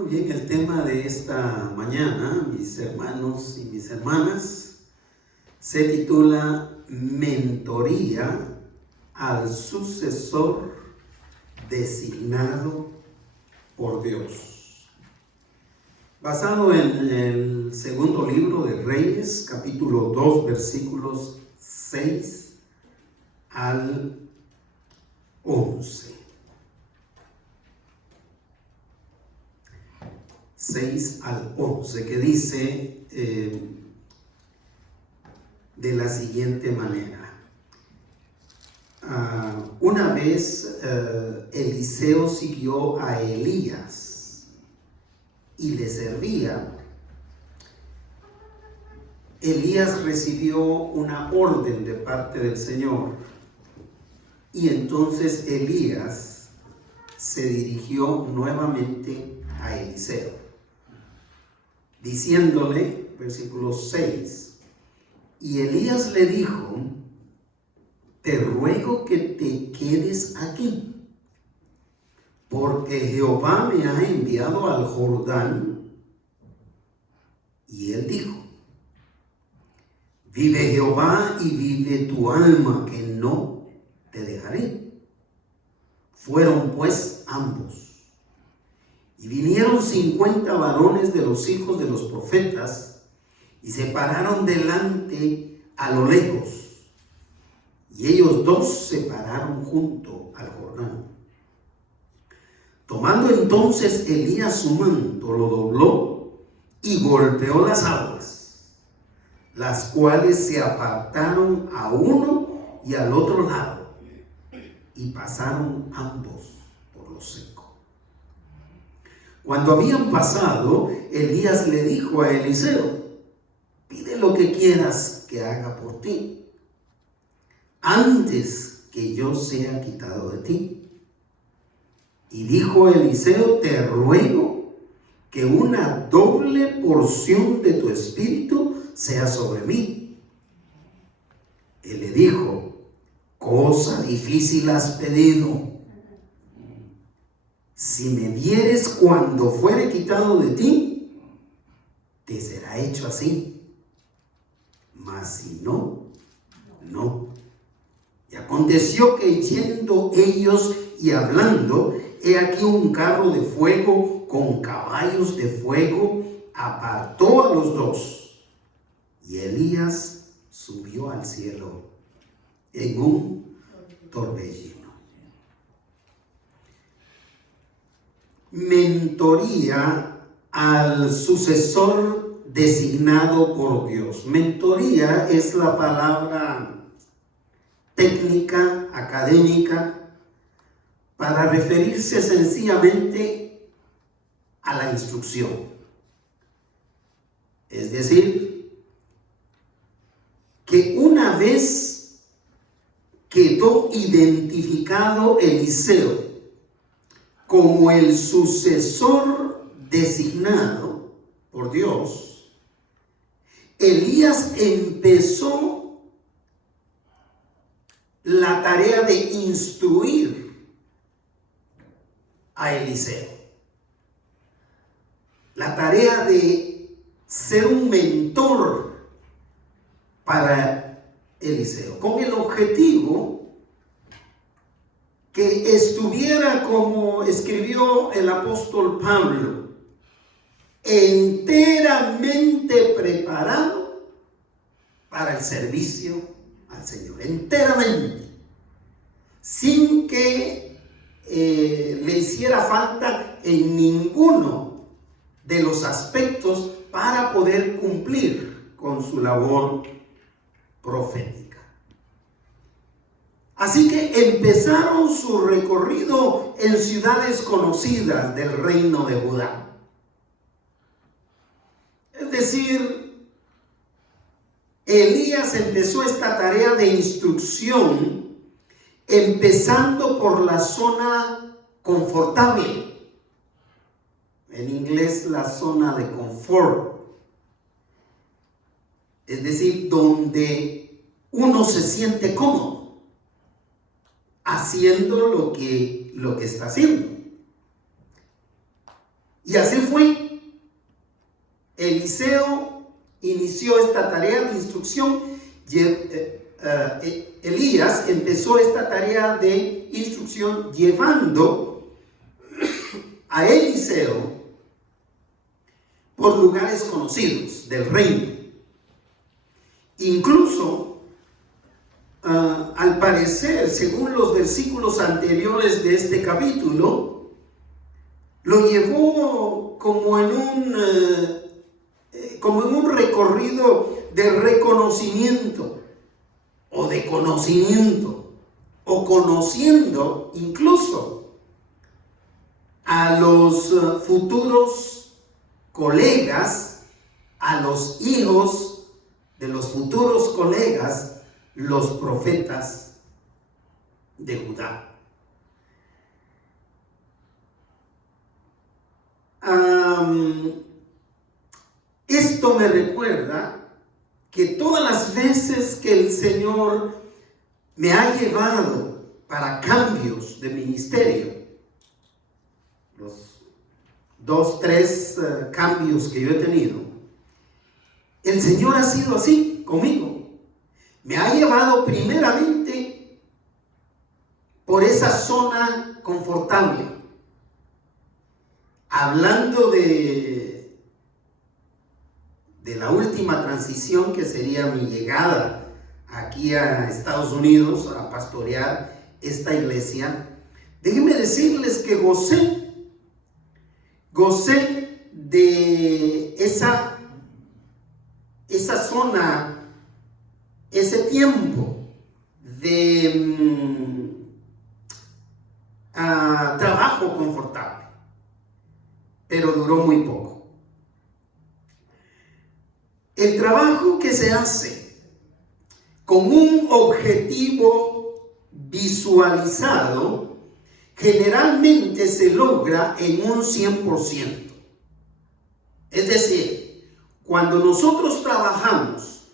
Muy bien, el tema de esta mañana, mis hermanos y mis hermanas, se titula Mentoría al sucesor designado por Dios. Basado en el segundo libro de Reyes, capítulo 2, versículos 6 al 11. 6 al 11, que dice de la siguiente manera. Una vez Eliseo siguió a Elías y le servía. Elías recibió una orden de parte del Señor y entonces Elías se dirigió nuevamente a Eliseo, diciéndole, versículo 6, y Elías le dijo: te ruego que te quedes aquí, porque Jehová me ha enviado al Jordán. Y él dijo: vive Jehová y vive tu alma, que no te dejaré. Fueron pues ambos. Y vinieron 50 varones de los hijos de los profetas, y se pararon delante a lo lejos. Y ellos dos se pararon junto al Jordán. Tomando entonces Elías su manto, lo dobló y golpeó las aguas, las cuales se apartaron a uno y al otro lado, y pasaron ambos por lo seco. Cuando habían pasado, Elías le dijo a Eliseo: pide lo que quieras que haga por ti, antes que yo sea quitado de ti. Y dijo Eliseo: te ruego que una doble porción de tu espíritu sea sobre mí. Él le dijo: cosa difícil has pedido. Si me vieres cuando fuere quitado de ti, te será hecho así. Mas si no, no. Y aconteció que yendo ellos y hablando, he aquí un carro de fuego con caballos de fuego apartó a los dos. Y Elías subió al cielo en un torbellino. Mentoría al sucesor designado por Dios. Mentoría es la palabra técnica, académica, para referirse sencillamente a la instrucción. Es decir, que una vez quedó identificado Eliseo como el sucesor designado por Dios, Elías empezó la tarea de instruir a Eliseo, la tarea de ser un mentor para Eliseo, con el objetivo que estuviera, como escribió el apóstol Pablo, enteramente preparado para el servicio al Señor, enteramente, sin que le hiciera falta en ninguno de los aspectos para poder cumplir con su labor profética. Así que empezaron su recorrido en ciudades conocidas del reino de Judá. Es decir, Elías empezó esta tarea de instrucción empezando por la zona confortable. En inglés, la zona de confort. Es decir, donde uno se siente cómodo haciendo lo que está haciendo. Y así fue. Eliseo inició esta tarea de instrucción. Elías empezó esta tarea de instrucción llevando a Eliseo por lugares conocidos del reino. Incluso, al parecer, según los versículos anteriores de este capítulo, lo llevó como en un recorrido de reconocimiento o de conocimiento, o conociendo incluso a los futuros colegas, a los hijos de los futuros colegas, los profetas de Judá. Esto me recuerda que todas las veces que el Señor me ha llevado para cambios de ministerio, los 2, 3 cambios que yo he tenido, el Señor ha sido así conmigo. Me ha llevado primeramente por esa zona confortable, hablando de la última transición, que sería mi llegada aquí a Estados Unidos a pastorear esta iglesia. Déjenme decirles que gocé de esa zona, ese tiempo de trabajo confortable, pero duró muy poco. El trabajo que se hace con un objetivo visualizado generalmente se logra en un 100%. Es decir, cuando nosotros trabajamos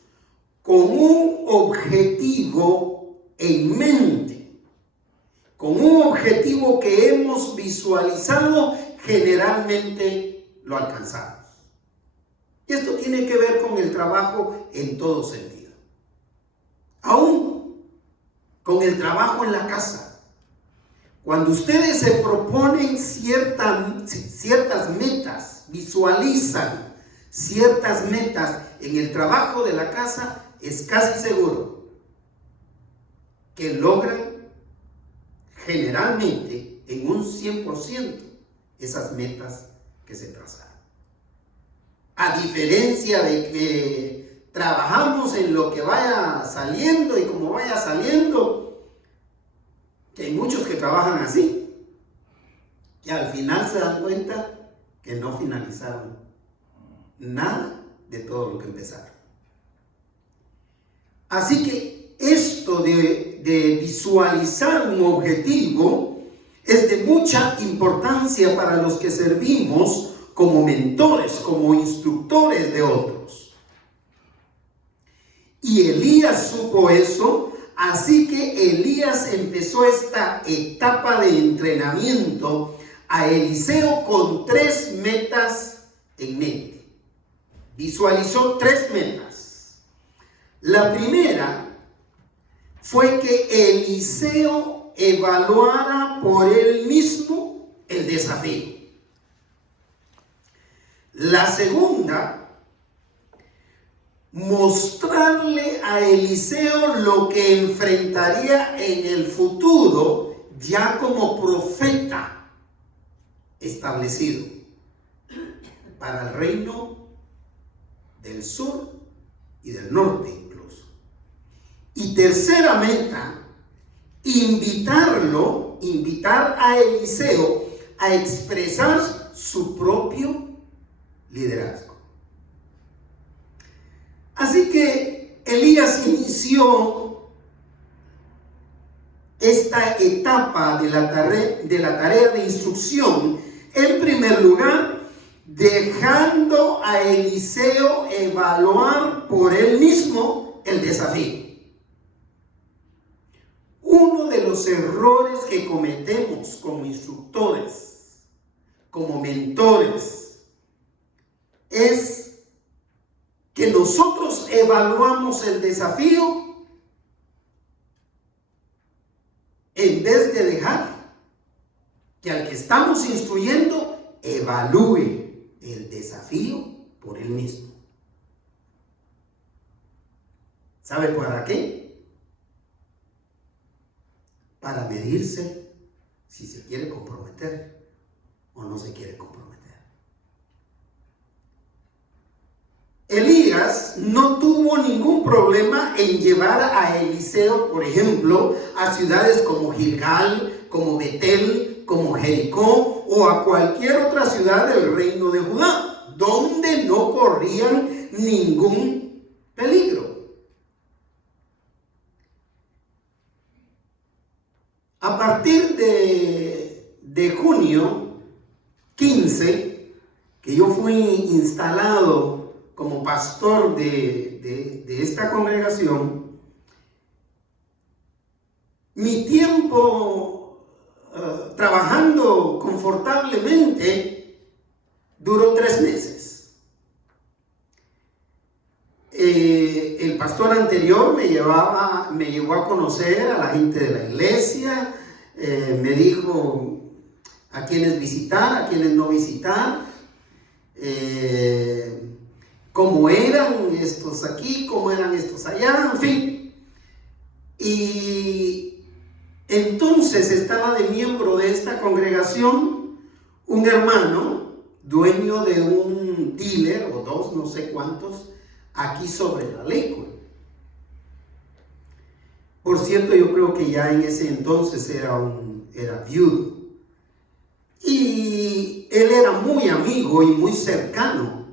con un objetivo en mente, con un objetivo que hemos visualizado, generalmente lo alcanzamos. Y esto tiene que ver con el trabajo en todo sentido. Aún con el trabajo en la casa. Cuando ustedes se proponen ciertas metas, visualizan ciertas metas en el trabajo de la casa, es casi seguro que logran generalmente en un 100% esas metas que se trazaron. A diferencia de que trabajamos en lo que vaya saliendo y como vaya saliendo, que hay muchos que trabajan así, que al final se dan cuenta que no finalizaron nada de todo lo que empezaron. Así que esto de visualizar un objetivo es de mucha importancia para los que servimos como mentores, como instructores de otros. Y Elías supo eso, así que Elías empezó esta etapa de entrenamiento a Eliseo con 3 metas en mente. Visualizó 3 metas. La primera fue que Eliseo evaluara por él mismo el desafío. La segunda, mostrarle a Eliseo lo que enfrentaría en el futuro ya como profeta establecido para el reino del sur y del norte incluso. Y tercera meta, invitar a Eliseo a expresar su propio liderazgo. Así que Elías inició esta etapa de la tarea de instrucción, en primer lugar, dejando a Eliseo evaluar por él mismo el desafío. Uno de los errores que cometemos como instructores, como mentores, es que nosotros evaluamos el desafío en vez de dejar que al que estamos instruyendo evalúe el desafío por él mismo. ¿Sabe para qué? Para medirse si se quiere comprometer o no se quiere comprometer. Elías no tuvo ningún problema en llevar a Eliseo, por ejemplo, a ciudades como Gilgal, como Betel, como Jericó o a cualquier otra ciudad del reino de Judá, donde no corrían ningún peligro. A partir de junio 15, que yo fui instalado como pastor de esta congregación, mi tiempo trabajando confortablemente duró 3 meses. El pastor anterior me llevó a conocer a la gente de la iglesia, me dijo a quienes visitar, a quienes no visitar, cómo eran estos aquí, cómo eran estos allá, en fin. Y entonces estaba de miembro de esta congregación un hermano, dueño de un dealer, o 2, no sé cuántos, aquí sobre la Lakewood. Por cierto, yo creo que ya en ese entonces era viudo. Y él era muy amigo y muy cercano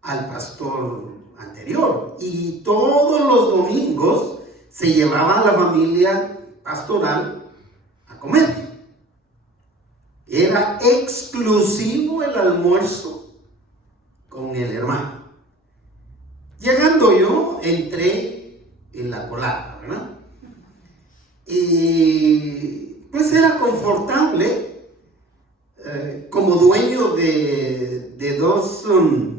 al pastor anterior. Y todos los domingos se llevaba a la familia pastoral a comer. Era exclusivo el almuerzo con el hermano. Llegando yo, entré en la colada, ¿verdad? Y pues era confortable, como dueño de 2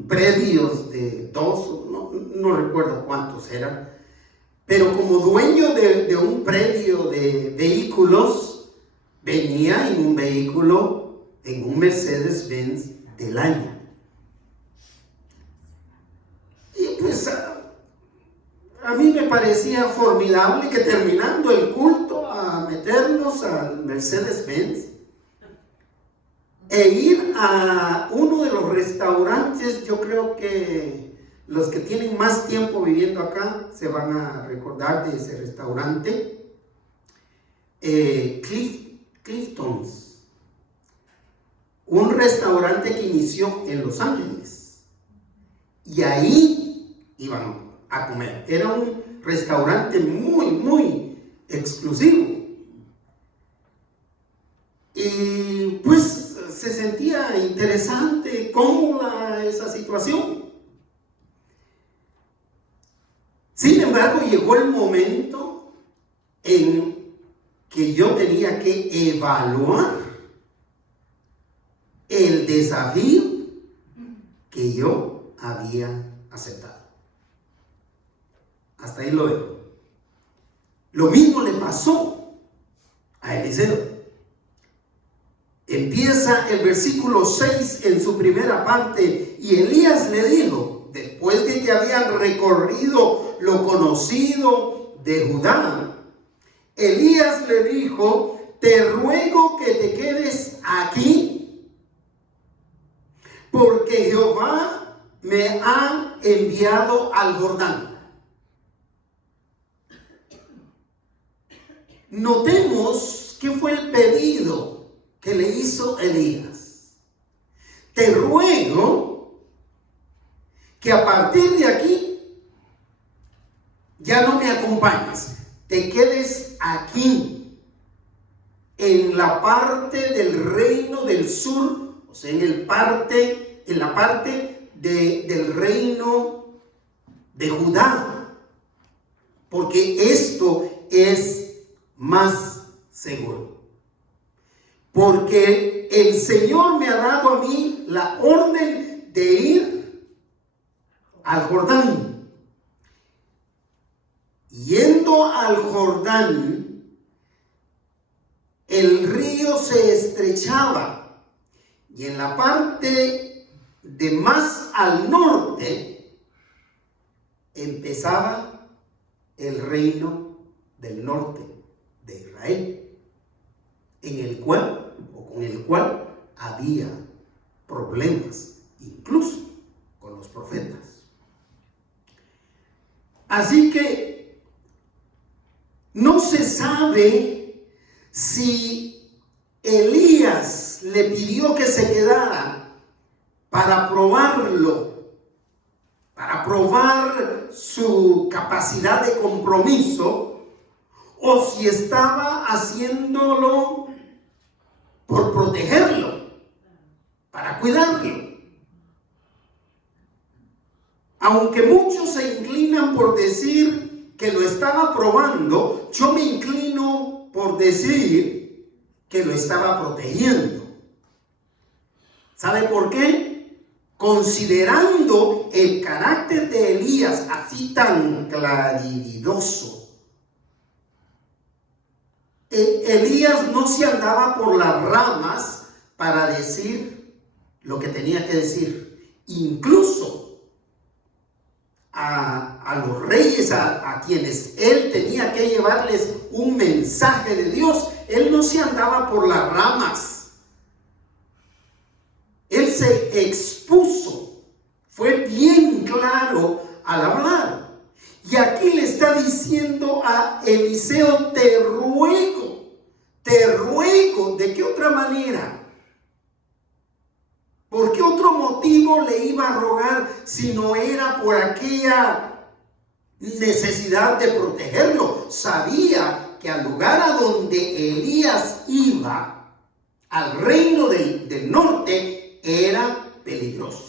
predios, de 2, no recuerdo cuántos eran, pero como dueño de un predio de vehículos, venía en un vehículo, en un Mercedes-Benz del año. Y pues a mí me parecía formidable que terminando el culto a meternos al Mercedes-Benz e ir a uno de los restaurantes. Yo creo que los que tienen más tiempo viviendo acá se van a recordar de ese restaurante, Clifton's, un restaurante que inició en Los Ángeles, y ahí iban a comer. Era un restaurante muy, muy exclusivo. Y pues se sentía interesante, cómoda esa situación. Sin embargo, llegó el momento en que yo tenía que evaluar el desafío que yo había aceptado. Hasta ahí lo dejo. Lo mismo le pasó a Eliseo. Empieza el versículo 6 en su primera parte, y Elías le dijo, después de que habían recorrido lo conocido de Judá, Elías le dijo: te ruego que te quedes aquí, porque Jehová me ha enviado al Jordán. Notemos qué fue el pedido que le hizo Elías. Te ruego que a partir de aquí ya no me acompañes, te quedes aquí en la parte del reino del sur, o sea, en la parte del reino de Judá, porque esto es más seguro. porque el Señor me ha dado a mí la orden de ir al Jordán. Yendo al Jordán, el río se estrechaba y en la parte de más al norte empezaba el reino del norte de Israel, con el cual había problemas, incluso con los profetas. Así que no se sabe si Elías le pidió que se quedara para probarlo, para probar su capacidad de compromiso, o si estaba haciéndolo por protegerlo, para cuidarlo. Aunque muchos se inclinan por decir que lo estaba probando, yo me inclino por decir que lo estaba protegiendo. ¿Sabe por qué? Considerando el carácter de Elías así tan clarividoso, Elías no se andaba por las ramas para decir lo que tenía que decir. Incluso a los reyes, a quienes él tenía que llevarles un mensaje de Dios, él no se andaba por las ramas. Él se expuso, fue bien claro al hablar. Y aquí le está diciendo a Eliseo: te ruego, ¿de qué otra manera? ¿Por qué otro motivo le iba a rogar si no era por aquella necesidad de protegerlo? Sabía que al lugar a donde Elías iba, al reino del norte, era peligroso.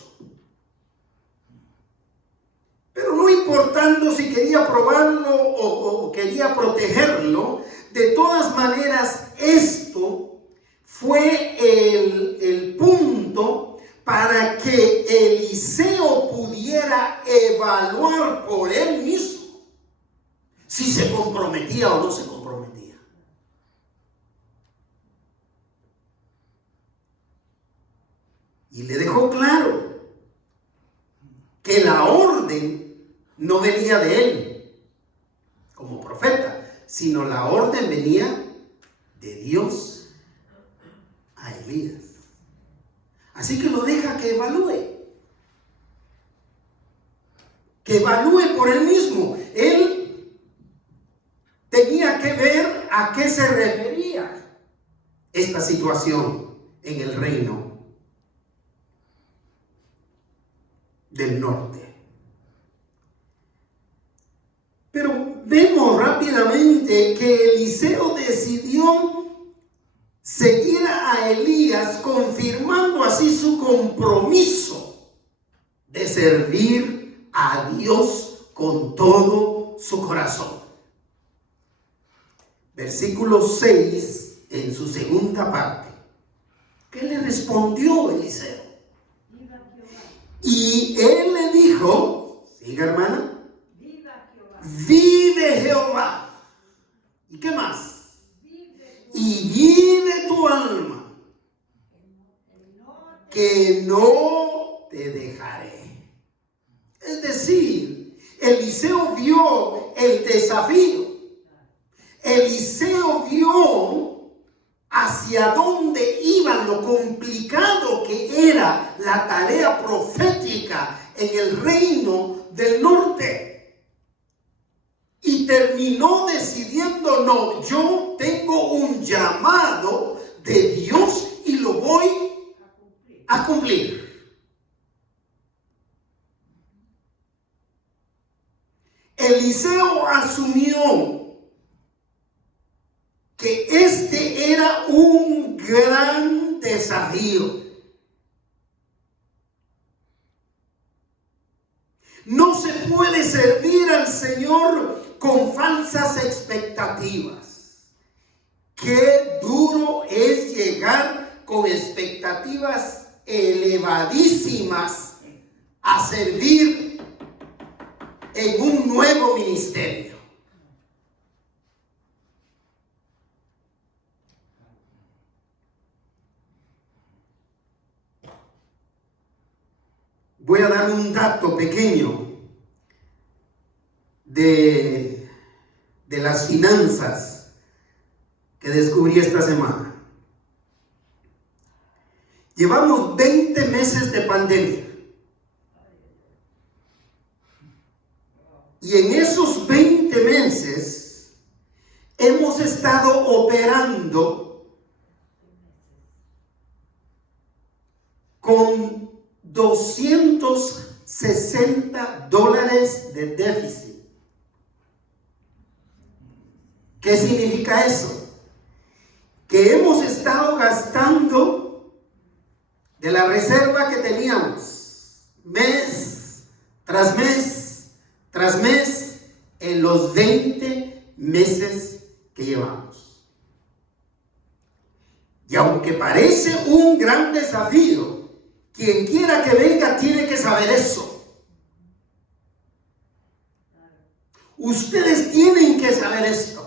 Pero no importando si quería probarlo o quería protegerlo, de todas maneras esto fue el punto para que Eliseo pudiera evaluar por él mismo si se comprometía o no se comprometía. Y le dejó claro que la orden no venía de él como profeta, sino la orden venía de Dios a Elías. Así que lo deja que evalúe por él mismo. Él tenía que ver a qué se refería esta situación en el reino del norte. Pero vemos rápidamente que Eliseo decidió seguir a Elías, confirmando así su compromiso de servir a Dios con todo su corazón. Versículo 6, en su segunda parte. ¿Qué le respondió Eliseo? Y él le dijo, siga hermana, vive Jehová. ¿Y qué más? Y vive tu alma, que no te dejaré. Es decir, Eliseo vio el desafío. Eliseo vio hacia dónde iba, lo complicado que era la tarea profética en el reino del norte. Y terminó decidiendo: no, yo tengo un llamado de Dios y lo voy a cumplir. Eliseo asumió que este era un gran desafío. No se puede servir al Señor con falsas expectativas. qué duro es llegar con expectativas elevadísimas a servir en un nuevo ministerio. Voy a dar un dato pequeño de las finanzas que descubrí esta semana. Llevamos 20 meses de pandemia. Y en esos 20 meses hemos estado operando con $260 de déficit. ¿Qué significa eso? Que hemos estado gastando de la reserva que teníamos mes tras mes tras mes en los 20 meses que llevamos. Y aunque parece un gran desafío, quien quiera que venga tiene que saber eso. Ustedes tienen que saber esto.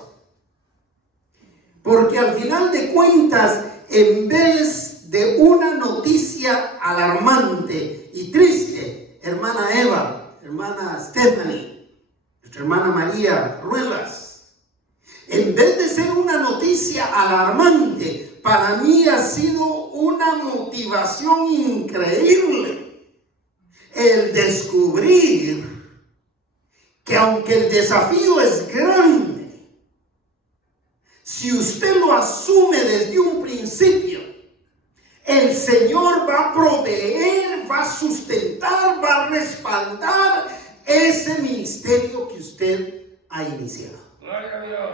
Porque al final de cuentas, en vez de una noticia alarmante y triste, hermana Eva, hermana Stephanie, nuestra hermana María Ruelas, en vez de ser una noticia alarmante, para mí ha sido una motivación increíble el descubrir que aunque el desafío es grande, si usted lo asume desde un principio, el Señor va a proveer, va a sustentar, va a respaldar ese ministerio que usted ha iniciado. Gloria a Dios.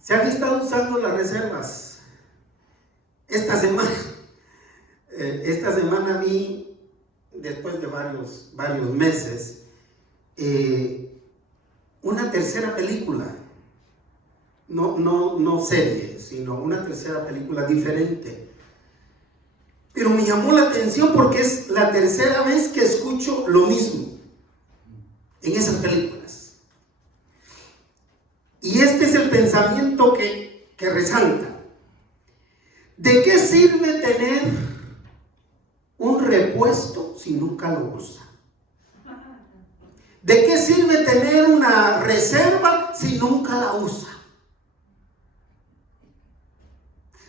Se han estado usando las reservas esta semana. Esta semana a mí, después de varios meses, una tercera película, no serie, sino una tercera película diferente. Pero me llamó la atención porque es la tercera vez que escucho lo mismo en esas películas. Y este es el pensamiento que resalta. ¿De qué sirve tener un repuesto si nunca lo usa? ¿De qué sirve tener una reserva si nunca la usa?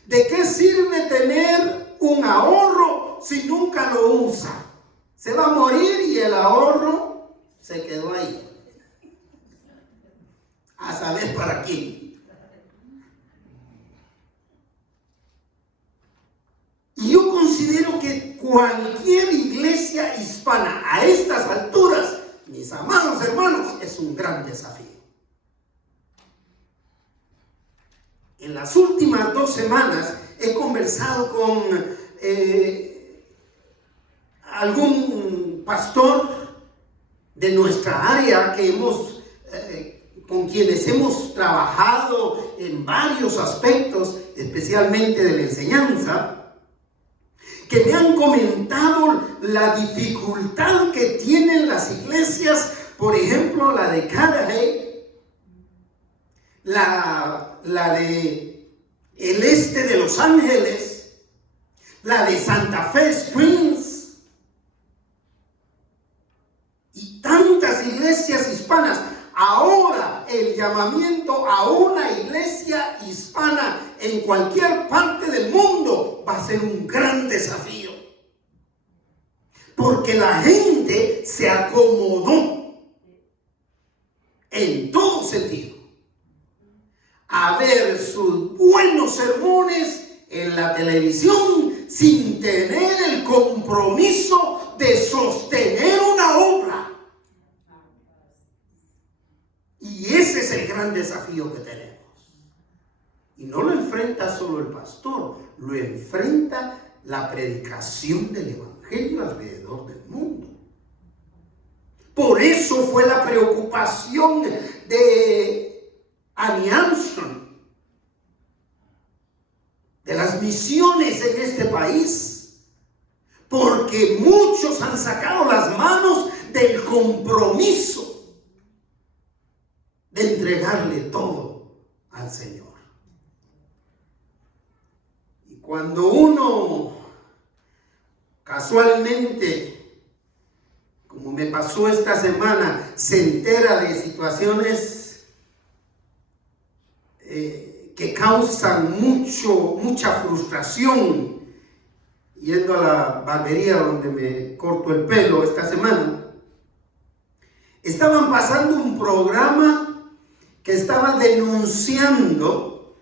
¿De qué sirve tener un ahorro si nunca lo usa? Se va a morir y el ahorro se quedó ahí. A saber para quién. Y yo considero que cualquier iglesia hispana a estas alturas, mis amados hermanos, es un gran desafío. En las últimas 2 semanas he conversado con algún pastor de nuestra área que con quienes hemos trabajado en varios aspectos, especialmente de la enseñanza, que me han comentado la dificultad que tienen las iglesias, por ejemplo, la de Carajay, la de el este de Los Ángeles, la de Santa Fe Springs, y tantas iglesias hispanas. Ahora el llamamiento a una iglesia hispana en cualquier parte del mundo va a ser un gran desafío. Porque la gente se acomodó en todo sentido a ver sus buenos sermones en la televisión sin tener el compromiso de sostener una obra. Y ese es el gran desafío que tenemos. Y no lo enfrenta solo el pastor, lo enfrenta la predicación del evangelio alrededor del mundo. Por eso fue la preocupación de Annie Armstrong, de las misiones en este país, porque muchos han sacado las manos del compromiso de entregarle todo al Señor. Y cuando uno casualmente, como me pasó esta semana, se entera de situaciones que causan mucha frustración, yendo a la barbería donde me corto el pelo esta semana, estaban pasando un programa que estaba denunciando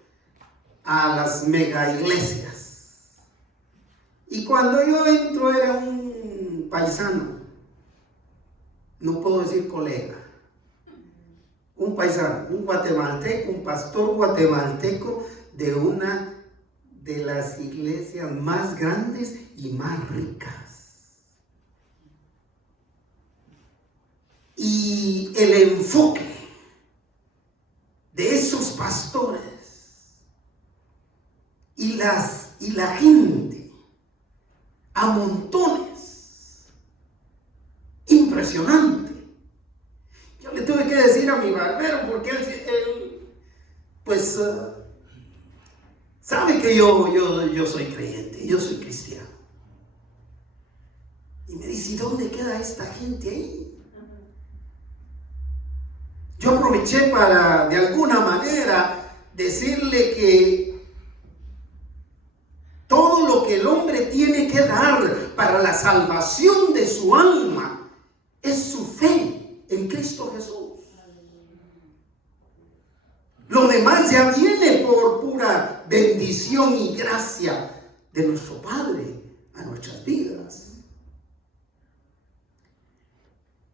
a las mega iglesias. Y cuando yo entro era un paisano, no puedo decir colega, un paisano, un guatemalteco, un pastor guatemalteco de una de las iglesias más grandes y más ricas. Y el enfoque de esos pastores y la gente a montones, impresionante. Yo le tuve que decir a mi barbero, porque él pues sabe que yo soy creyente, yo soy cristiano. Y me dice, ¿y dónde queda esta gente ahí? Yo aproveché para, de alguna manera, decirle que todo lo que el hombre tiene que dar para la salvación de su alma es su fe en Cristo Jesús. Lo demás ya viene por pura bendición y gracia de nuestro Padre a nuestras vidas.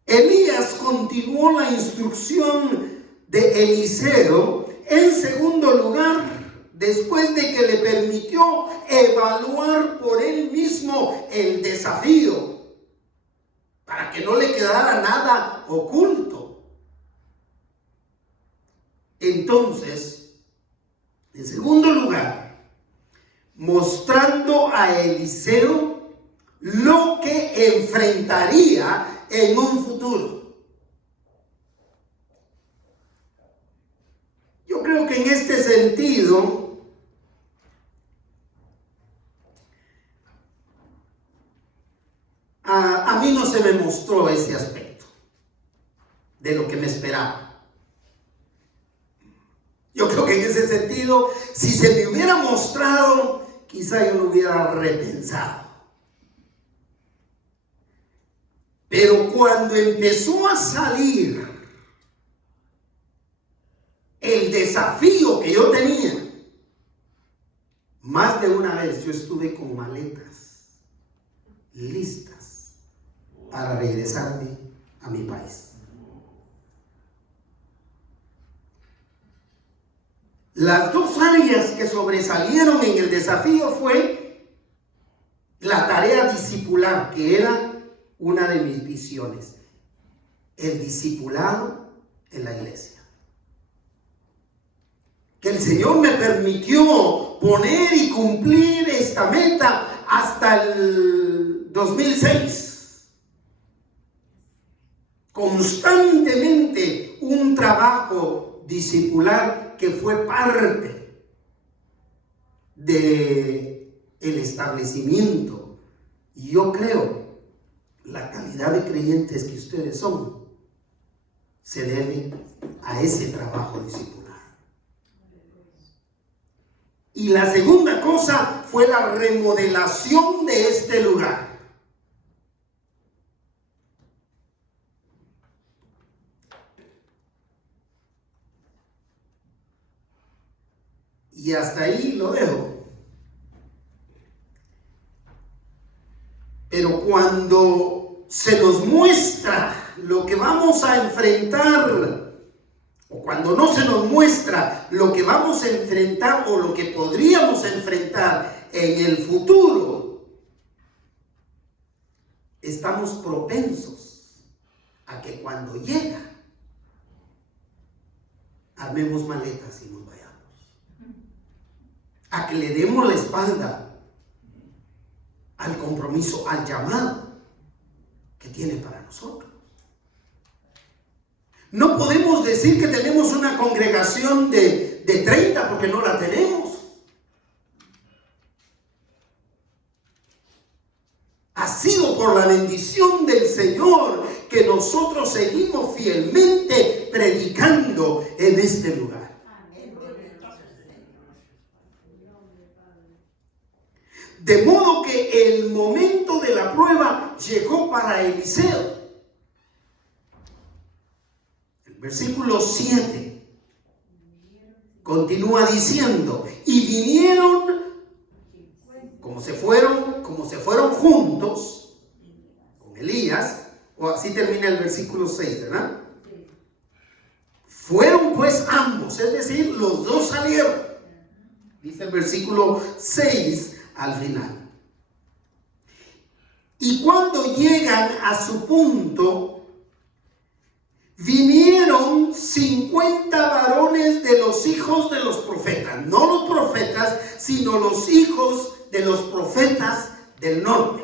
Elías continuó la instrucción de Eliseo. En segundo lugar, después de que le permitió evaluar por él mismo el desafío, para que no le quedara nada oculto. Entonces, en segundo lugar, mostrando a Eliseo lo que enfrentaría en un futuro. Yo creo que en este sentido, a mí no se me mostró ese aspecto de lo que me esperaba. Yo creo que en ese sentido, si se me hubiera mostrado, quizá yo lo hubiera repensado. Pero cuando empezó a salir el desafío que yo tenía, más de una vez yo estuve con maletas listas para regresarme a mi país. Las dos áreas que sobresalieron en el desafío fue la tarea discipular, que era una de mis visiones, el discipulado en la iglesia. Que el Señor me permitió poner y cumplir esta meta hasta el 2006. Constantemente un trabajo discipular que fue parte del establecimiento. Y yo creo la calidad de creyentes que ustedes son se debe a ese trabajo discipular. Y la segunda cosa fue la remodelación de este lugar. Y hasta ahí lo dejo. Pero cuando se nos muestra lo que vamos a enfrentar, o cuando no se nos muestra lo que vamos a enfrentar o lo que podríamos enfrentar en el futuro, estamos propensos a que cuando llega, armemos maletas y nos vayamos. A que le demos la espalda al compromiso, al llamado que tiene para nosotros. No podemos decir que tenemos una congregación de 30 porque no la tenemos. Ha sido por la bendición del Señor que nosotros seguimos fielmente predicando en este lugar. De modo que el momento de la prueba llegó para Eliseo. El versículo 7 continúa diciendo, y vinieron, como se fueron juntos con Elías, o así termina el versículo 6, ¿verdad? Fueron pues ambos, es decir, los dos salieron. Dice el versículo 6 al final. Y cuando llegan a su punto, vinieron 50 varones de los hijos de los profetas, no los profetas, sino los hijos de los profetas del norte.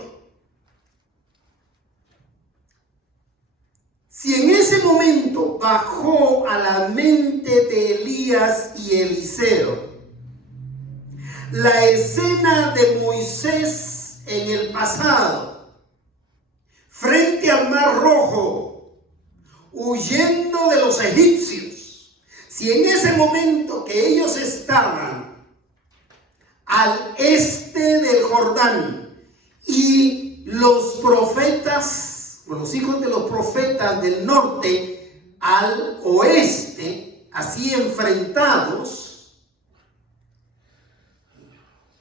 Si en ese momento bajó a la mente de Elías y Eliseo la escena de Moisés en el pasado, frente al Mar Rojo, huyendo de los egipcios, si en ese momento que ellos estaban al este del Jordán y los profetas, los hijos de los profetas del norte al oeste, así enfrentados,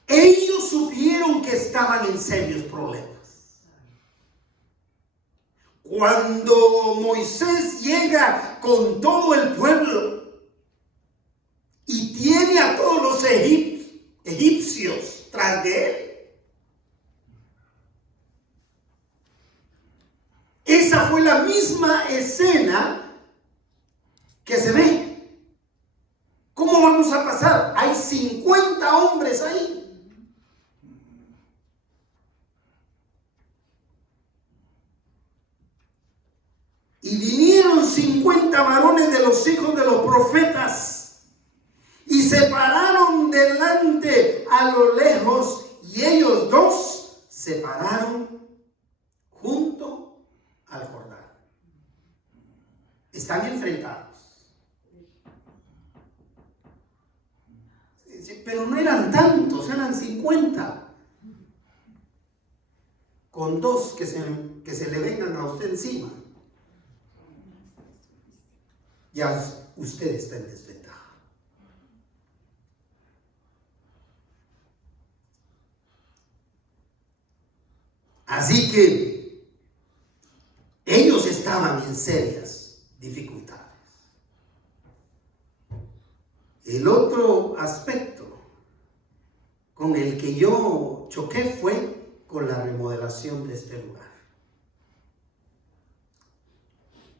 ellos supieron que estaban en serios problemas. Cuando Moisés llega con todo el pueblo y tiene a todos los egipcios tras de él, esa fue la misma escena que se ve. ¿Cómo vamos a pasar? Hay 50 hombres ahí. Y vinieron 50 varones de los hijos de los profetas y se pararon delante a lo lejos, y ellos dos se pararon junto al Jordán. Están enfrentados. Pero no eran tantos, eran 50. Con dos que se le vengan a usted encima, ya usted está en desventaja. Así que ellos estaban en serias dificultades. El otro aspecto con el que yo choqué fue con la remodelación de este lugar.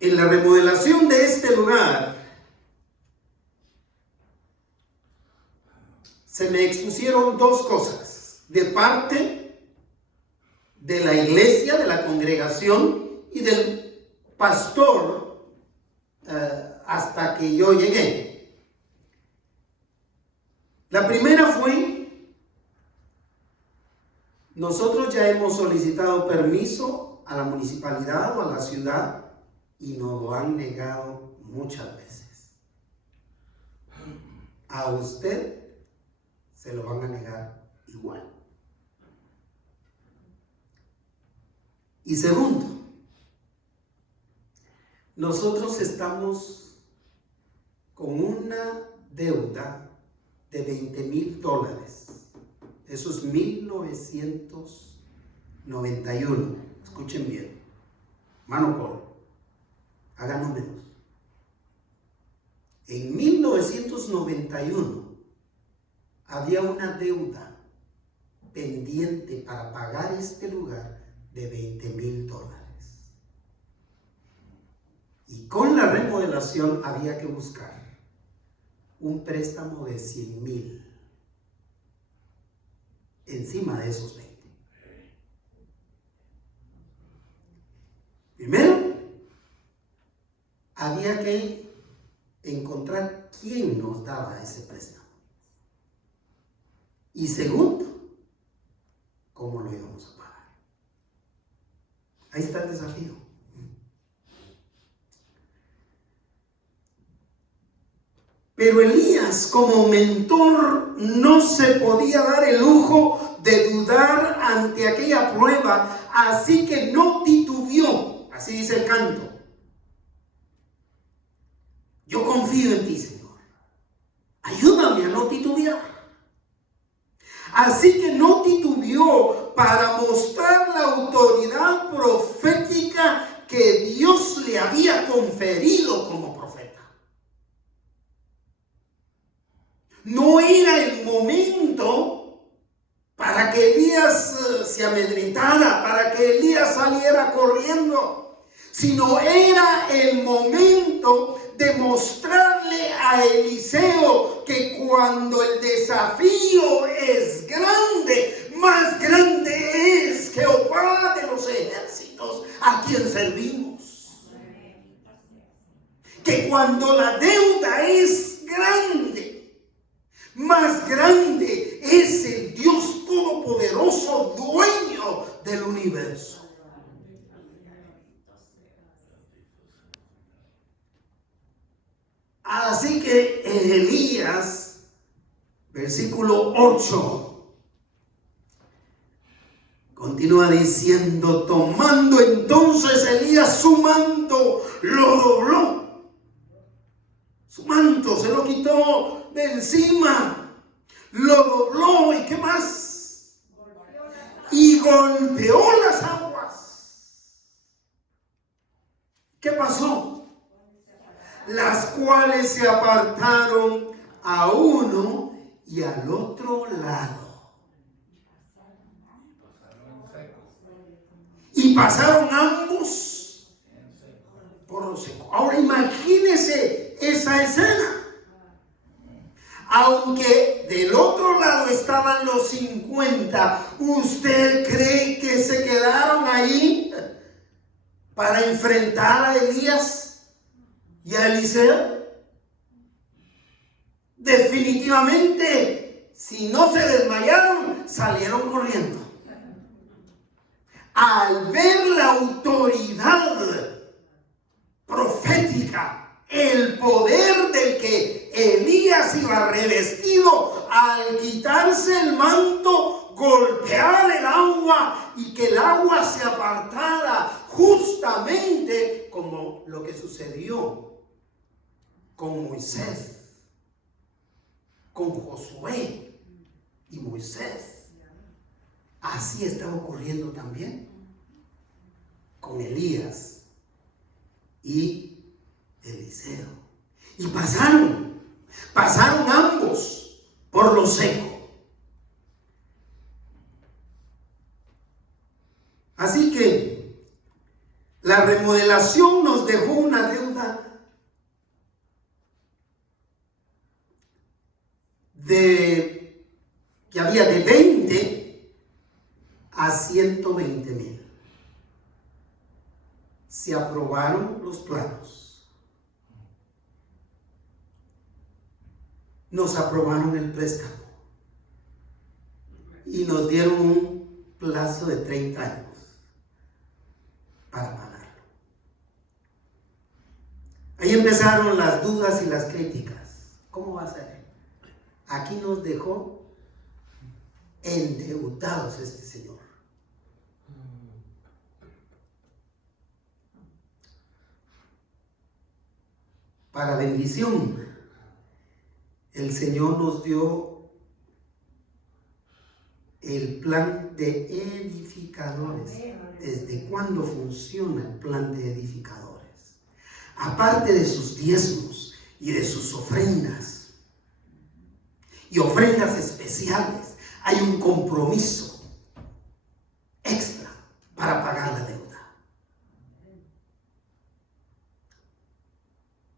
En la remodelación de este lugar se me expusieron dos cosas de parte de la iglesia, de la congregación y del pastor hasta que yo llegué. La primera fue: nosotros ya hemos solicitado permiso a la municipalidad o a la ciudad y nos lo han negado muchas veces. A usted se lo van a negar igual. Y segundo, nosotros estamos con una deuda de $20,000. Eso es 1991. Escuchen bien. Mano Polo. Hagan números. En 1991 había una deuda pendiente para pagar este lugar de $20,000. Y con la remodelación había que buscar un préstamo de 100,000 encima de esos 20. Primero, había que encontrar quién nos daba ese préstamo. Y segundo, cómo lo íbamos a pagar. Ahí está el desafío. Pero Elías, como mentor, no se podía dar el lujo de dudar ante aquella prueba, así que no titubeó. Así dice el canto. Yo confío en ti, Señor. Ayúdame a no titubear. Así que no titubeó para mostrar la autoridad profética que Dios le había conferido como profeta. No era el momento para que Elías se amedrentara, para que Elías saliera corriendo, sino era el momento de mostrarle a Eliseo que cuando el desafío es grande, más grande es Jehová de los ejércitos a quien servimos. Que cuando la deuda es grande, más grande es el Dios Todopoderoso, dueño del universo. Así que Elías, versículo 8, continúa diciendo: tomando entonces Elías su manto, lo dobló. Su manto se lo quitó de encima, lo dobló, ¿y qué más? Y golpeó las aguas. ¿Qué pasó? Las cuales se apartaron a uno y al otro lado. Y pasaron ambos por lo seco. Ahora imagínese esa escena. Aunque del otro lado estaban los 50, ¿usted cree que se quedaron ahí para enfrentar a Elías y a Eliseo? Definitivamente, si no se desmayaron, salieron corriendo. Al ver la autoridad profética, el poder del que Elías iba revestido, al quitarse el manto, golpear el agua y que el agua se apartara, justamente como lo que sucedió con Moisés, con Josué y Moisés. Así está ocurriendo también con Elías y Eliseo. Y pasaron ambos por lo seco. Así que la remodelación nos dejó una deuda que había de 20 a 120,000. Se aprobaron los planos. Nos aprobaron el préstamo y nos dieron un plazo de 30 años para pagarlo. Ahí empezaron las dudas y las críticas. ¿Cómo va a ser? Aquí nos dejó endeudados este señor. Para bendición, el Señor nos dio el plan de edificadores. ¿Desde cuándo funciona el plan de edificadores? Aparte de sus diezmos y de sus ofrendas, y ofrendas especiales, hay un compromiso extra para pagar la deuda.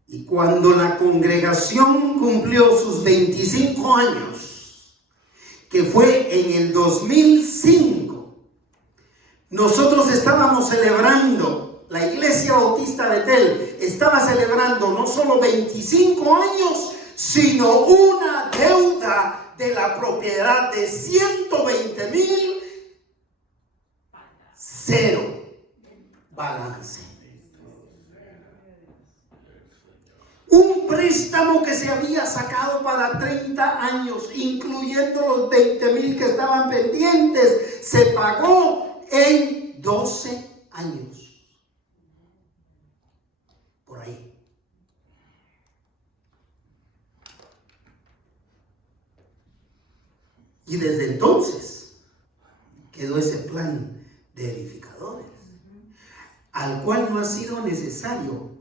Y cuando la congregación cumplió sus 25 años, que fue en el 2005, nosotros estábamos celebrando, la Iglesia Bautista Betel estaba celebrando no solo 25 años, sino una deuda de la propiedad de 120,000, cero balance. Un préstamo que se había sacado para 30 años, incluyendo los 20,000 que estaban pendientes, se pagó en 12 años. Por ahí. Y desde entonces quedó ese plan de edificadores, al cual no ha sido necesario,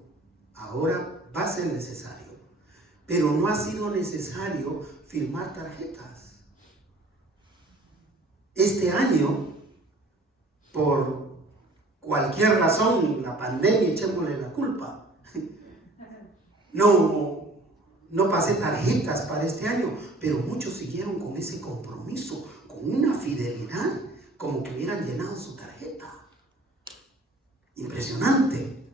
ahora va a ser necesario, pero no ha sido necesario firmar tarjetas. Este año, por cualquier razón, la pandemia, echémosle la culpa, no pasé tarjetas para este año, pero muchos siguieron con ese compromiso, con una fidelidad, como que hubieran llenado su tarjeta. Impresionante.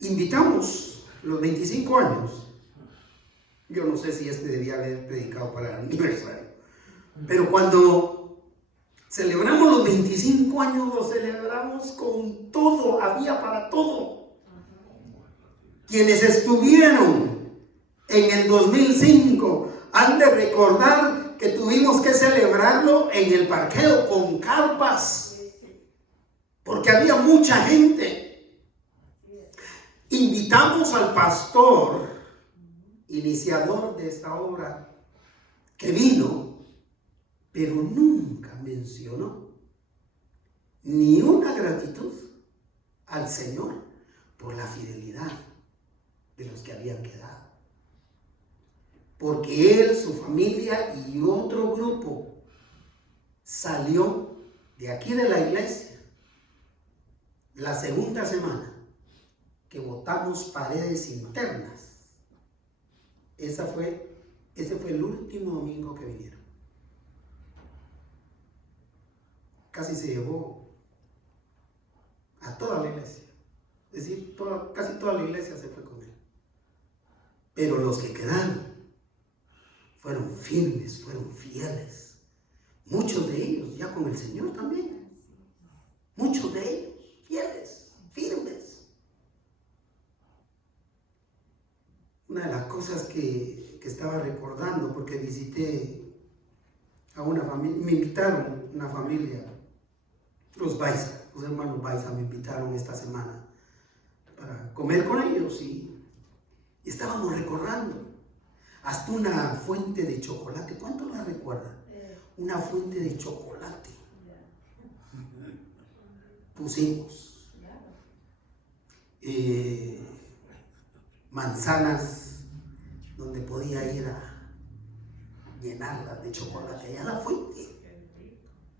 Invitamos los 25 años. Yo no sé si debía haber predicado para el aniversario, pero cuando celebramos los 25 años, lo celebramos con todo, había para todo. Quienes estuvieron en el 2005 han de recordar que tuvimos que celebrarlo en el parqueo con carpas, porque había mucha gente. Invitamos al pastor, iniciador de esta obra, que vino, pero nunca mencionó ni una gratitud al Señor por la fidelidad de los que habían quedado. Porque él, su familia y otro grupo salió de aquí de la iglesia la segunda semana que botamos paredes internas. Ese fue el último domingo que vinieron. Casi se llevó a toda la iglesia. Es decir, casi toda la iglesia se fue con él. Pero los que quedaron fueron firmes, fueron fieles. Muchos de ellos ya con el Señor también. Muchos de ellos fieles, firmes. Una de las cosas que estaba recordando, porque visité a una familia, me invitaron una familia, los Baiza, los hermanos Baiza me invitaron esta semana para comer con ellos y estábamos recordando hasta una fuente de chocolate. ¿Cuánto la recuerdan? Una fuente de chocolate. Pusimos manzanas donde podía ir a llenarlas de chocolate allá a la fuente.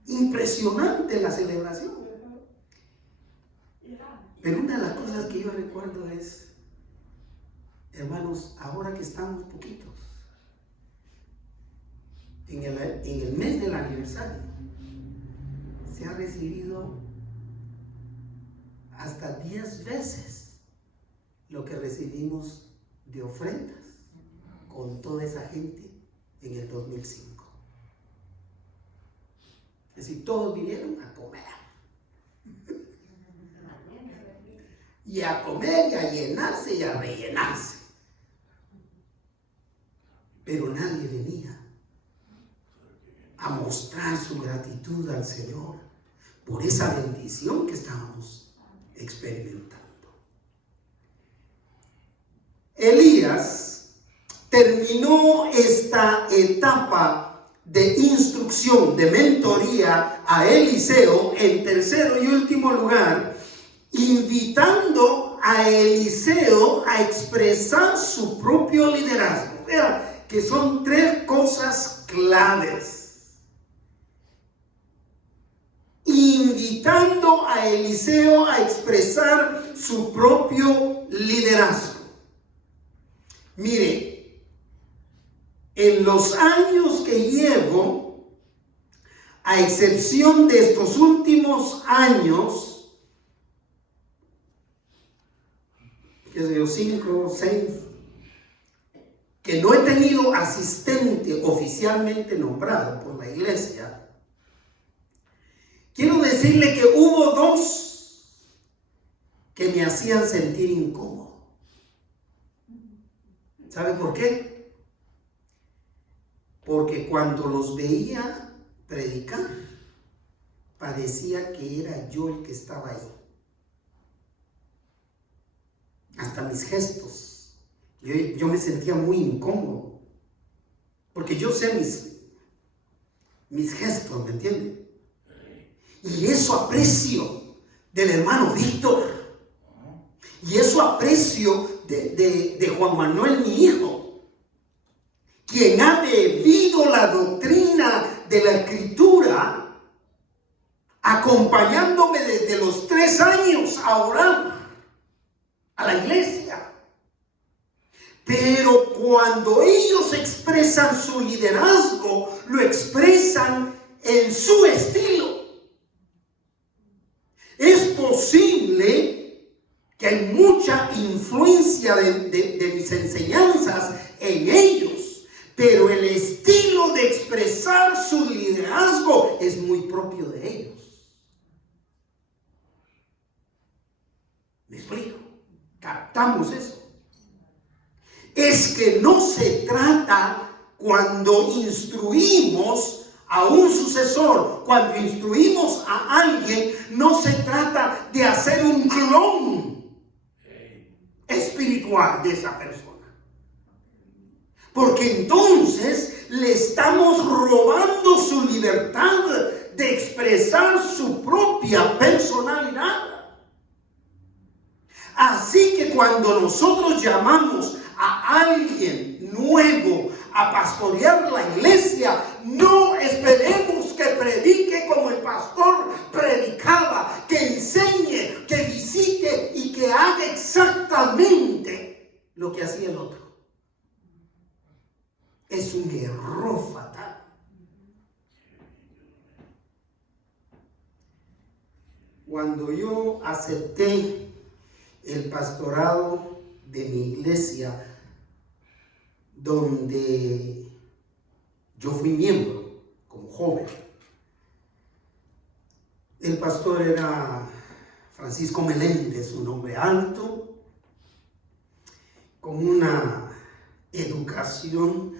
Impresionante la celebración. Pero una de las cosas que yo recuerdo es, hermanos, ahora que estamos poquitos, en el mes del aniversario, se ha recibido hasta 10 veces lo que recibimos de ofrendas con toda esa gente en el 2005. Es decir, todos vinieron a comer. Y a comer y a llenarse y a rellenarse. Pero nadie venía a mostrar su gratitud al Señor por esa bendición que estábamos experimentando. Elías terminó esta etapa de instrucción, de mentoría a Eliseo en tercero y último lugar, invitando a Eliseo a expresar su propio liderazgo. Vea que son 3 cosas claves. invitando a Eliseo a expresar su propio liderazgo. Mire, en los años que llevo, a excepción de estos últimos años, qué sé yo, 5 o 6, que no he tenido asistente oficialmente nombrado por la iglesia, quiero decirle que hubo 2 que me hacían sentir incómodo. ¿Sabe por qué? Porque cuando los veía predicar, parecía que era yo el que estaba ahí. Hasta mis gestos. Yo me sentía muy incómodo. Porque yo sé mis gestos, ¿me entiende? Y eso aprecio del hermano Víctor. Y eso aprecio de Juan Manuel, mi hijo, quien ha bebido la doctrina de la Escritura, acompañándome desde los 3 años a orar a la iglesia. Pero cuando ellos expresan su liderazgo, lo expresan en su estilo. Es posible que hay mucha influencia de mis enseñanzas en ellos, pero el estilo de expresar su liderazgo es muy propio de ellos. ¿Me explico? ¿Captamos eso? Es que no se trata cuando instruimos a un sucesor, cuando instruimos a alguien, no se trata de hacer un clon espiritual de esa persona, porque entonces le estamos robando su libertad de expresar su propia personalidad. Así que cuando nosotros llamamos a alguien nuevo a pastorear la iglesia, no esperemos que predique como el pastor predicaba, que enseñe, que visite y que haga exactamente lo que hacía el otro. Es un error fatal. Cuando yo acepté el pastorado de mi iglesia, donde yo fui miembro como joven, el pastor era Francisco Meléndez, un hombre alto, con una educación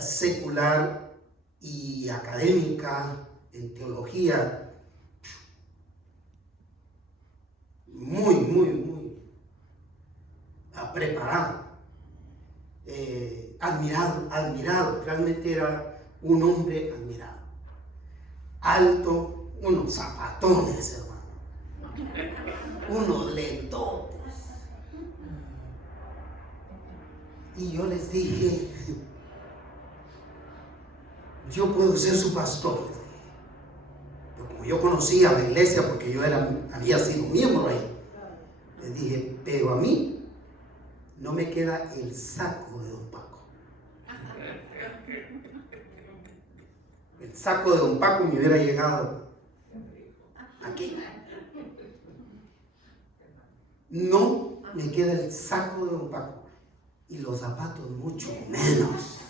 secular y académica en teología muy preparado, admirado, realmente era un hombre admirado, alto, unos zapatones, hermano, unos lentotes. Y yo les dije, yo puedo ser su pastor. Pero como yo conocía la iglesia porque yo había sido miembro ahí, les dije, pero a mí no me queda el saco de don Paco. El saco de don Paco me hubiera llegado aquí. No me queda el saco de don Paco. Y los zapatos mucho menos.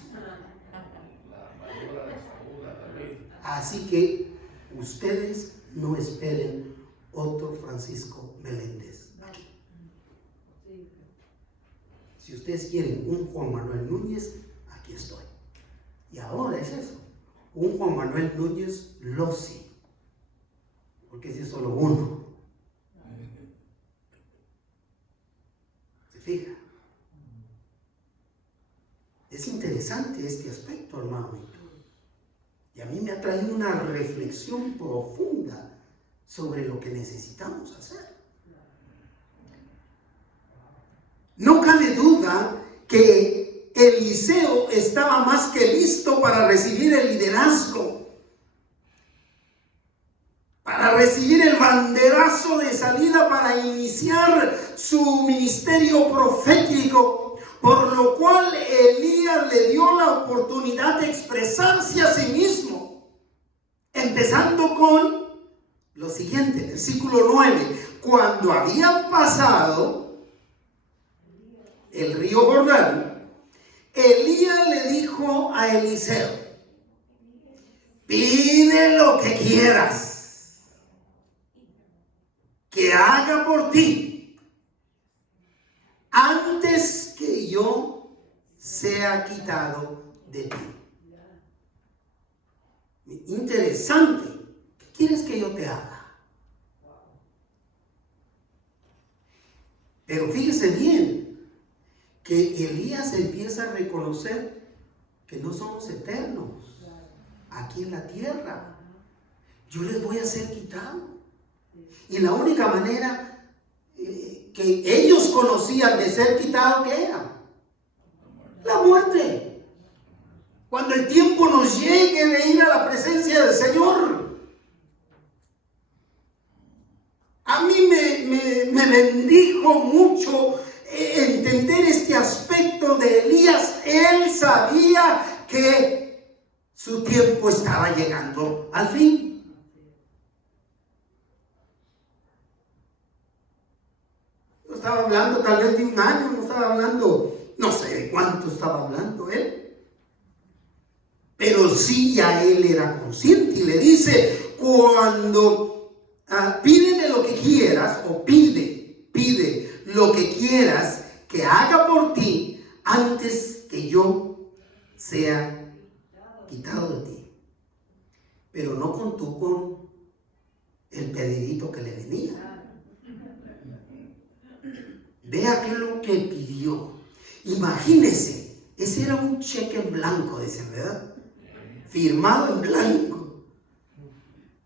Así que ustedes no esperen otro Francisco Meléndez aquí. Si ustedes quieren un Juan Manuel Núñez, aquí estoy. Y ahora es eso, un Juan Manuel Núñez Lozi, porque ese es solo uno. ¿Se fija? Es interesante este aspecto, hermano Víctor. Y a mí me ha traído una reflexión profunda sobre lo que necesitamos hacer. No cabe duda que Eliseo estaba más que listo para recibir el liderazgo, para recibir el banderazo de salida para iniciar su ministerio profético, por lo cual Elías le dio la oportunidad de expresarse a sí mismo, empezando con lo siguiente, versículo 9. Cuando habían pasado el río Jordán, Elías le dijo a Eliseo: pide lo que quieras que haga por ti antes que yo sea quitado de ti. Interesante. ¿Qué quieres que yo te haga? Pero fíjese bien que Elías empieza a reconocer que no somos eternos aquí en la tierra. Yo les voy a ser quitado. Y la única manera que ellos conocían de ser quitado, ¿qué era? La muerte. Cuando el tiempo nos llegue de ir a la presencia del Señor. A mí me bendijo mucho entender este aspecto de Elías. Él sabía que su tiempo estaba llegando al fin. No estaba hablando tal vez de un año, no estaba hablando, no sé de cuánto estaba hablando él. Pero sí, ya él era consciente y le dice: cuando pídeme lo que quieras, o pide lo que quieras que haga por ti antes que yo sea quitado de ti. Pero no contó con el pedidito que le venía. Vea qué es lo que pidió. Imagínese, ese era un cheque en blanco, dicen, ¿verdad? Firmado en blanco.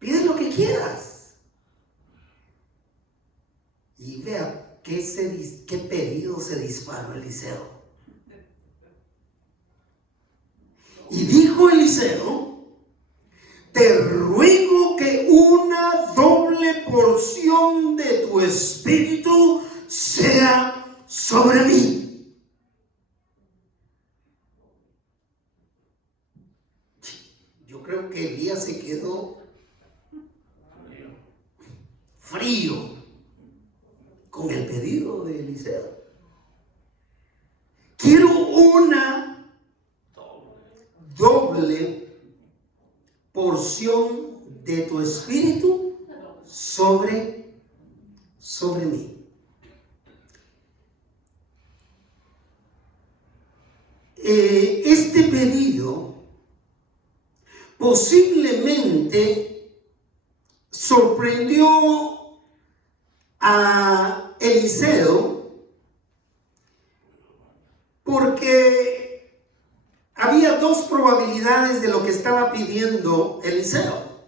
Pide lo que quieras. Y vea qué pedido se disparó Eliseo. Y dijo Eliseo: te ruego que una doble porción de tu espíritu sea sobre mí. Yo creo que Elías se quedó frío con el pedido de Eliseo. Quiero una doble porción de tu espíritu sobre mí. Este pedido posiblemente sorprendió a Eliseo, porque había dos probabilidades de lo que estaba pidiendo Eliseo.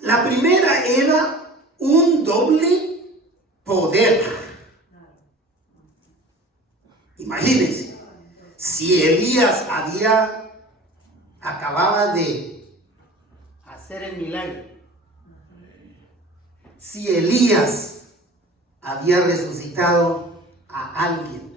La primera era un doble poder. Imagínense, si Elías acababa de hacer el milagro, si Elías había resucitado a alguien,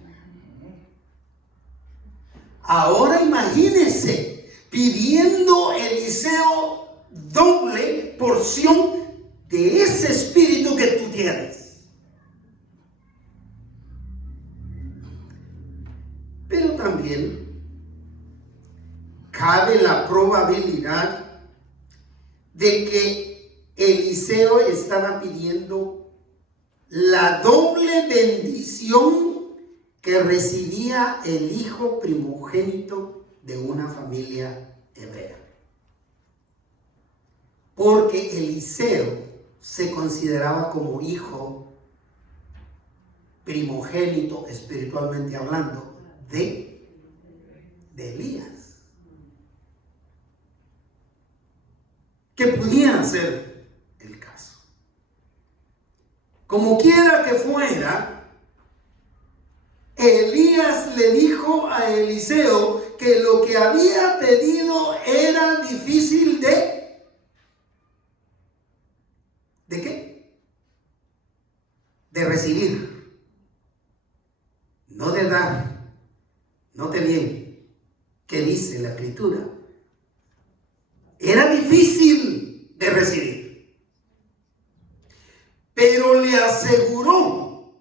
ahora imagínense pidiendo Eliseo doble porción de ese espíritu que tú tienes. Pero también cabe la probabilidad de que Eliseo estaba pidiendo la doble bendición que recibía el hijo primogénito de una familia hebrea. Porque Eliseo se consideraba como hijo primogénito, espiritualmente hablando, de Elías. Que pudiera ser el caso. Como quiera que fuera, Elías le dijo a Eliseo que lo que había pedido era difícil de de recibir, no de dar. Note bien qué dice la Escritura. Era difícil de recibir, pero le aseguró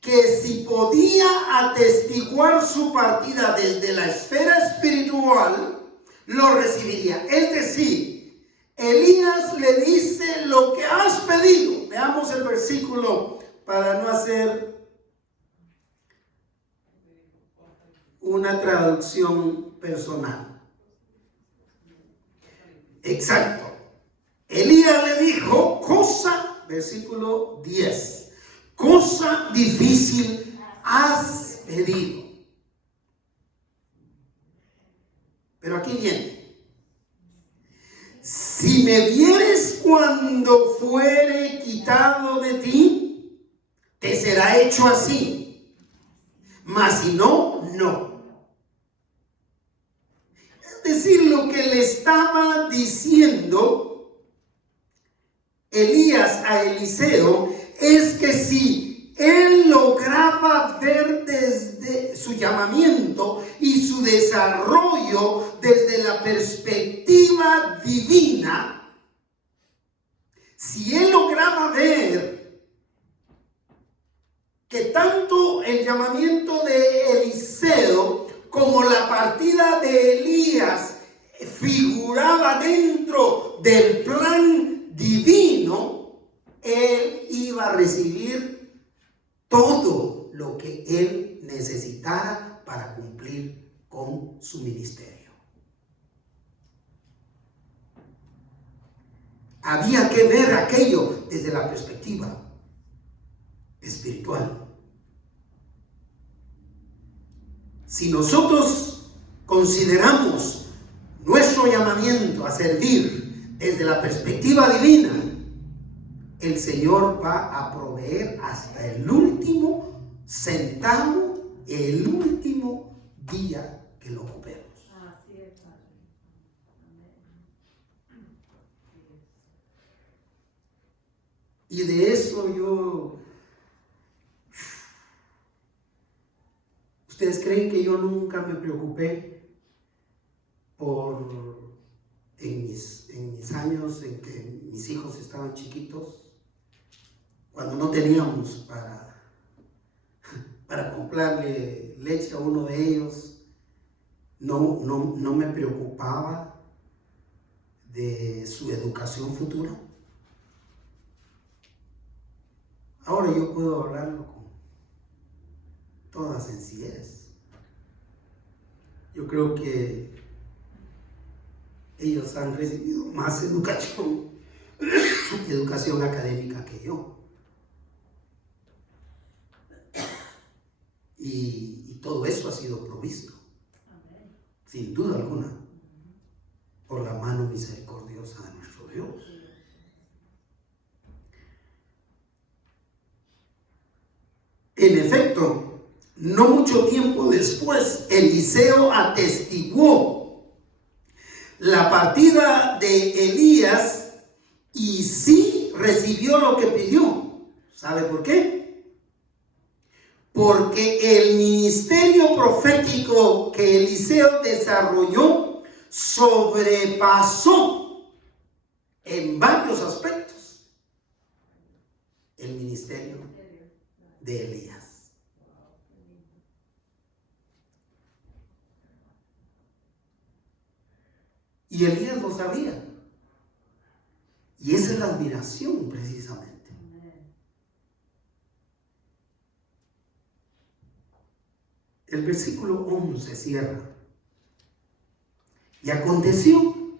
que si podía atestiguar su partida desde la esfera espiritual, lo recibiría. Es decir, Elías le dice lo que has pedido. Veamos el versículo para no hacer una traducción personal. Exacto. Elías le dijo, versículo 10, cosa difícil has pedido. Pero aquí viene. Si me vieres cuando fuere quitado de ti, te será hecho así. Mas si no, no. Es decir, lo que le estaba diciendo Elías a Eliseo es que si él lograba ver desde su llamamiento y su desarrollo desde la perspectiva divina, si él lograba ver que tanto el llamamiento de Eliseo como la partida de Elías figuraba dentro del plan divino, él iba a recibir todo lo que él necesitara para cumplir con su ministerio. Había que ver aquello desde la perspectiva espiritual. Si nosotros consideramos nuestro llamamiento a servir desde la perspectiva divina, el Señor va a proveer hasta el último centavo, el último día que lo ocupemos. Así es, Padre. Amén. Y de eso ¿ustedes creen que yo nunca me preocupé en mis años en que mis hijos estaban chiquitos, cuando no teníamos para comprarle leche a uno de ellos? No me preocupaba de su educación futura. Ahora yo puedo hablarlo con toda sencillez. Yo creo que ellos han recibido más educación académica que yo. Y todo eso ha sido provisto, sin duda alguna, por la mano misericordiosa de nuestro Dios. En efecto, no mucho tiempo después, Eliseo atestiguó la partida de Elías y sí recibió lo que pidió. ¿Sabe por qué? Porque el ministerio profético que Eliseo desarrolló sobrepasó en varios aspectos el ministerio de Elías. Y Elías lo sabía. Y esa es la admiración precisamente. El versículo 11 cierra. Y aconteció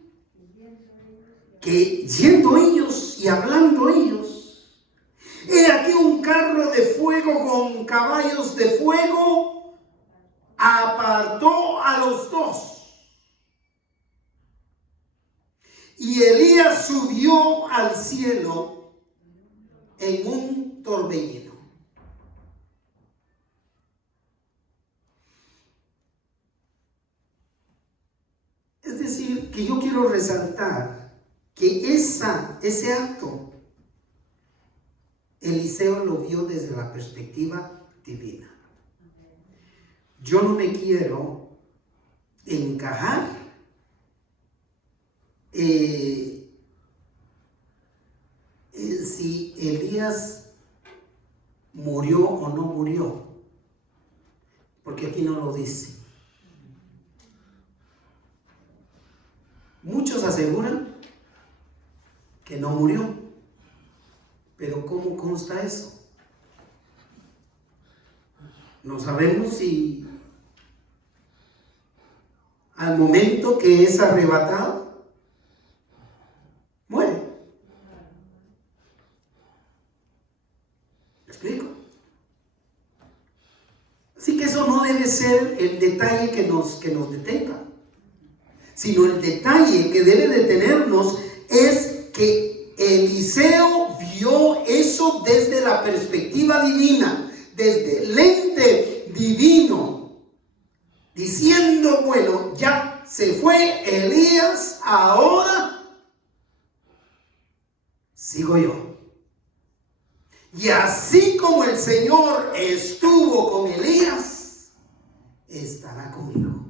que yendo ellos y hablando ellos, he aquí un carro de fuego con caballos de fuego apartó a los dos. Y Elías subió al cielo en un torbellino. Es decir, que yo quiero resaltar que ese acto Eliseo lo vio desde la perspectiva divina. Yo no me quiero encajar en si Elías murió o no murió, porque aquí no lo dice. Muchos aseguran que no murió, pero ¿cómo consta eso? No sabemos si al momento que es arrebatado muere. ¿Me explico? Así que eso no debe ser el detalle que nos detenga, sino el detalle que debe detenernos es que Eliseo vio eso desde la perspectiva divina, desde el lente divino, diciendo, bueno, ya se fue Elías, ahora sigo yo. Y así como el Señor estuvo con Elías, estará conmigo.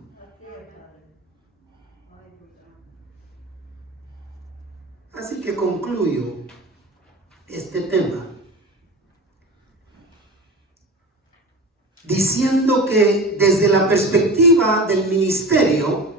Así que concluyo este tema diciendo que desde la perspectiva del ministerio,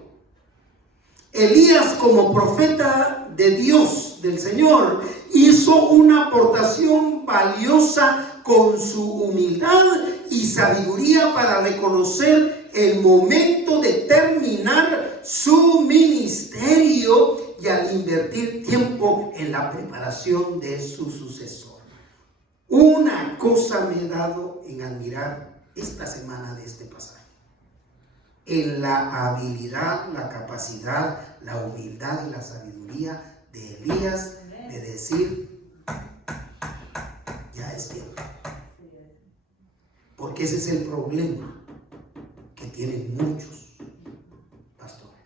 Elías como profeta de Dios, del Señor, hizo una aportación valiosa con su humildad y sabiduría para reconocer el momento de terminar su ministerio y al invertir tiempo en la preparación de su sucesor. Una cosa me he dado en admirar esta semana de este pasaje: en la habilidad, la capacidad, la humildad y la sabiduría de Elías de decir, ya es tiempo. Porque ese es el problema que tienen muchos pastores.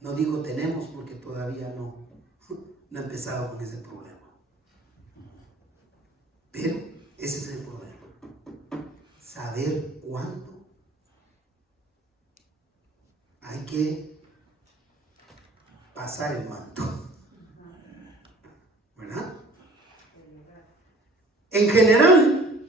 No digo tenemos porque todavía no he empezado con ese problema. Pero ese es el problema. Saber cuándo hay que pasar el manto. ¿Verdad? En general,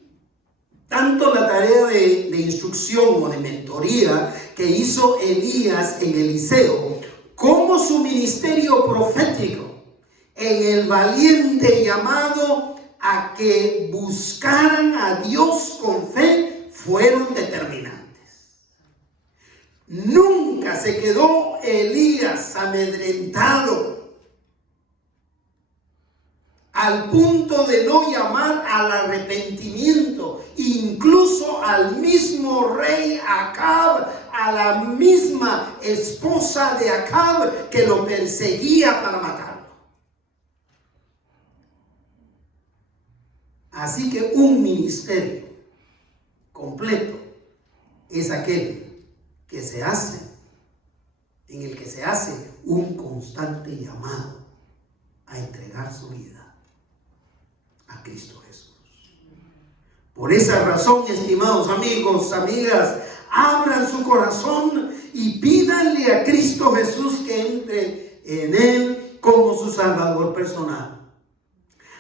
tanto la tarea de instrucción o de mentoría que hizo Elías en Eliseo, como su ministerio profético en el valiente llamado a que buscaran a Dios con fe, fueron determinantes. Nunca se quedó Elías amedrentado al punto de no llamar al arrepentimiento, incluso al mismo rey Acab, a la misma esposa de Acab que lo perseguía para matarlo. Así que un ministerio completo es aquel que se hace, en el que se hace un constante llamado a entregar su vida a Cristo Jesús. Por esa razón, estimados amigos, amigas, abran su corazón y pídanle a Cristo Jesús que entre en él como su Salvador personal,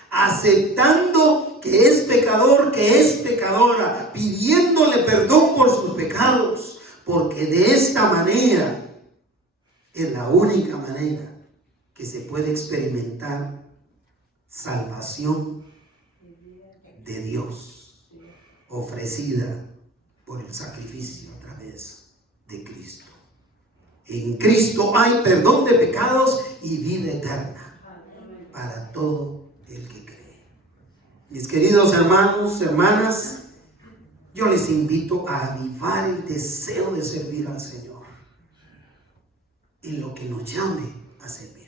aceptando que es pecador, que es pecadora, pidiéndole perdón por sus pecados, porque de esta manera es la única manera que se puede experimentar salvación de Dios ofrecida por el sacrificio a través de Cristo. En Cristo hay perdón de pecados y vida eterna para todo el que cree. Mis queridos hermanos, hermanas, yo les invito a avivar el deseo de servir al Señor en lo que nos llame a servir.